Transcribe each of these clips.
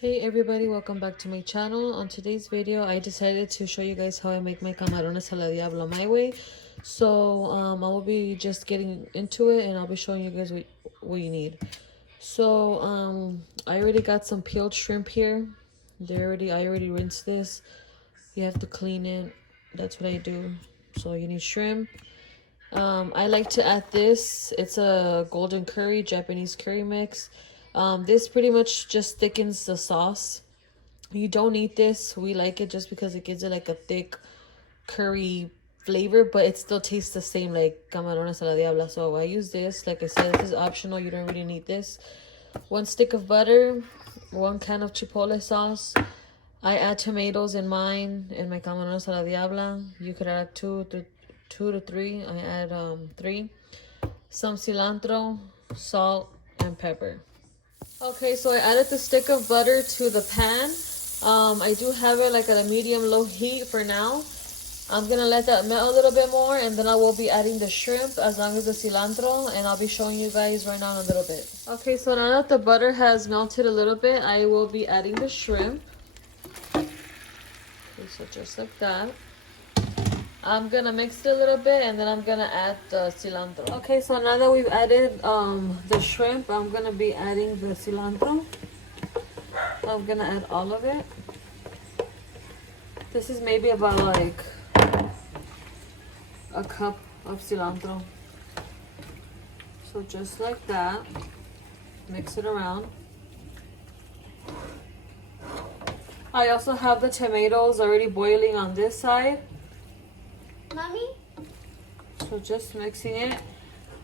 Hey everybody, welcome back to my channel. On today's video, I decided to show you guys how I make my camarones a la diabla my way. So I will be just getting into it and I'll be showing you guys what you need. So I already got some peeled shrimp here. I already rinsed this. You have to clean it. That's what I do. So you need shrimp. I like to add this. It's a golden curry, Japanese curry mix. This pretty much just thickens the sauce. You don't need this. We like it just because it gives it like a thick curry flavor, but it still tastes the same like Camarones A La Diabla. So I use this. Like I said, this is optional. You don't really need this. 1 stick of butter, 1 can of chipotle sauce. I add tomatoes in mine, in my Camarones A La Diabla. You could add two to three. I add 3. Some cilantro, salt, and pepper. Okay, so I added the stick of butter to the pan. I do have it like at a medium-low heat for now. I'm gonna let that melt a little bit more, and then I will be adding the shrimp as long as the cilantro, and I'll be showing you guys right now in a little bit. Okay, so now that the butter has melted a little bit, I will be adding the shrimp. Okay, so just like that. I'm gonna mix it a little bit and then I'm gonna add the cilantro. Okay, so now that we've added the shrimp, I'm gonna be adding the cilantro. I'm gonna add all of it. This is maybe about like a cup of cilantro. So just like that, mix it around. I also have the tomatoes already boiling on this side. Mommy? So just mixing it.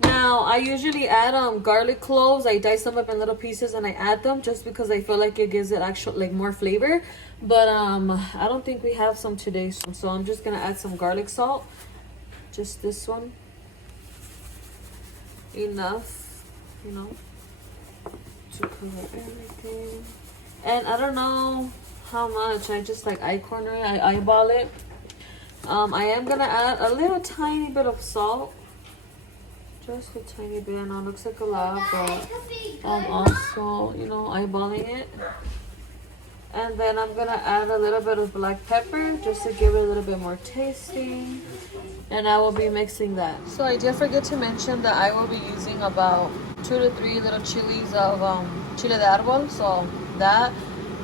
Now, I usually add garlic cloves. I dice them up in little pieces and I add them just because I feel like it gives it like more flavor. But I don't think we have some today. So I'm just going to add some garlic salt. Just this one. Enough, you know, to cover everything. And I don't know how much. I just like I eyeball it. I am gonna add a little tiny bit of salt, just a tiny bit. I know it looks like a lot, but I'm also, you know, eyeballing it. And then I'm gonna add a little bit of black pepper just to give it a little bit more tasty. And I will be mixing that. So I did forget to mention that I will be using about 2 to 3 little chilies of chile de árbol, so that,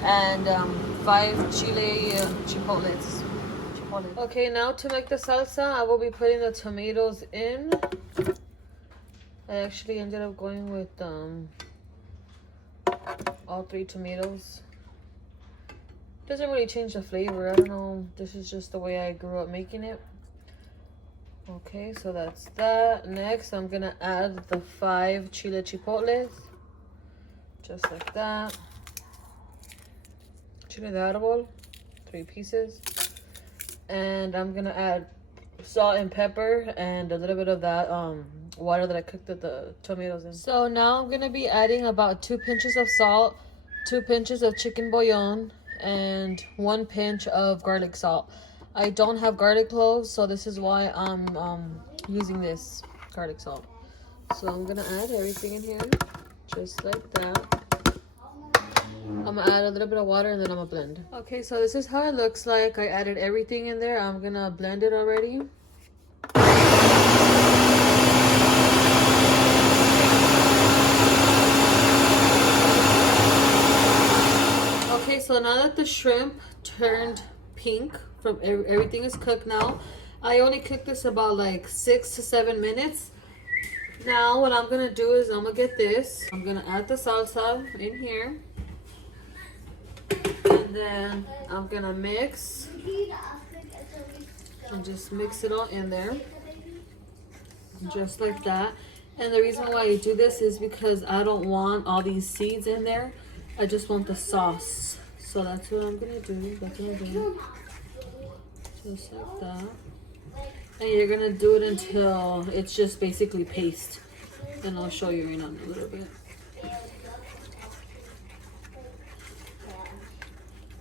and 5 chile chipotles. Okay, now to make the salsa, I will be putting the tomatoes in. I actually ended up going with all 3 tomatoes. Doesn't really change the flavor. I don't know. This is just the way I grew up making it. Okay, so that's that. Next, I'm gonna add the 5 chile chipotles. Just like that. Chile de árbol, 3 pieces. And I'm gonna add salt and pepper and a little bit of that water that I cooked the tomatoes in. So now I'm gonna be adding about 2 pinches of salt, 2 pinches of chicken bouillon, and 1 pinch of garlic salt. I don't have garlic cloves, so this is why I'm using this garlic salt. So I'm gonna add everything in here, just like that. I'm gonna add a little bit of water and then I'm gonna blend. Okay, so this is how it looks like. I added everything in there. I'm gonna blend it already. Okay, so now that the shrimp turned pink from everything is cooked now, I only cooked this about like 6 to 7 minutes. Now what I'm gonna do is I'm gonna get this. I'm gonna add the salsa in here. And then I'm gonna mix and just mix it all in there, just like that. And the reason why I do this is because I don't want all these seeds in there. I just want the sauce. So that's what I'm gonna do. That's what I'm doing. Just like that. And you're gonna do it until it's just basically paste. And I'll show you right now in a little bit.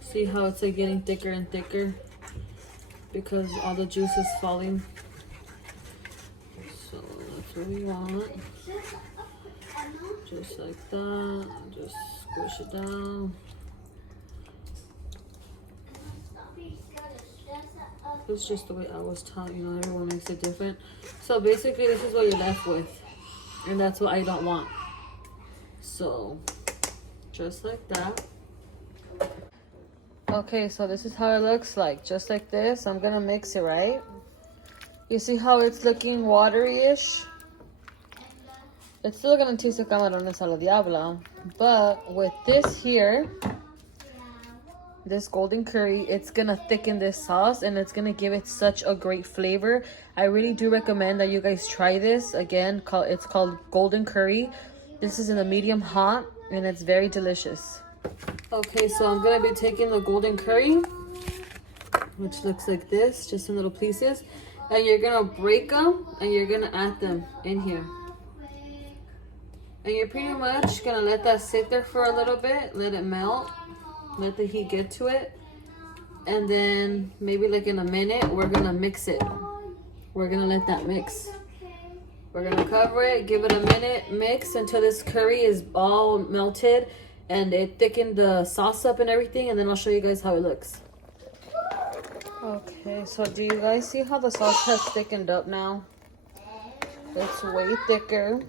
See how it's like getting thicker and thicker because all the juice is falling. So that's what we want. Just like that. Just squish it down. This is just the way I was taught, you know, everyone makes it different. So basically this is what you're left with. And that's what I don't want. So, just like that. Okay, so this is how it looks like. Just like this. I'm gonna mix it, right? You see how it's looking watery-ish? It's still gonna taste like Camarones A La Diabla. But with this here, this golden curry, it's gonna thicken this sauce and it's gonna give it such a great flavor. I really do recommend that you guys try this. Again, it's called golden curry. This is in the medium hot and it's very delicious. Okay, so I'm gonna be taking the golden curry, which looks like this, just in little pieces, and you're gonna break them and you're gonna add them in here. And you're pretty much gonna let that sit there for a little bit, let it melt. Let the heat get to it, and then maybe like in a minute we're gonna mix it. We're gonna let that mix. We're gonna cover it, give it a minute, mix until this curry is all melted and it thickened the sauce up and everything, and then I'll show you guys how it looks. Okay, so do you guys see how the sauce has thickened up now? It's way thicker.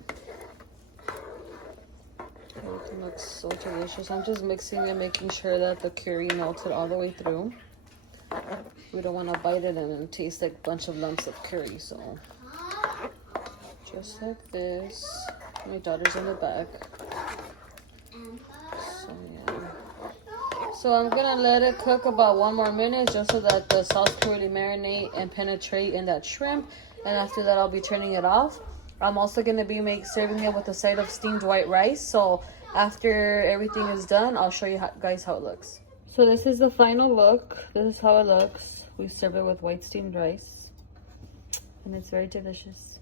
Everything looks so delicious. I'm just mixing it, making sure that the curry melted all the way through. We don't want to bite it and then taste like a bunch of lumps of curry. So just like this. My daughter's in the back. So yeah. So I'm gonna let it cook about 1 more minute just so that the sauce can really marinate and penetrate in that shrimp. And after that, I'll be turning it off. I'm also going to be serving it with a side of steamed white rice. So after everything is done, I'll show you guys how it looks. So this is the final look. This is how it looks. We serve it with white steamed rice. And it's very delicious.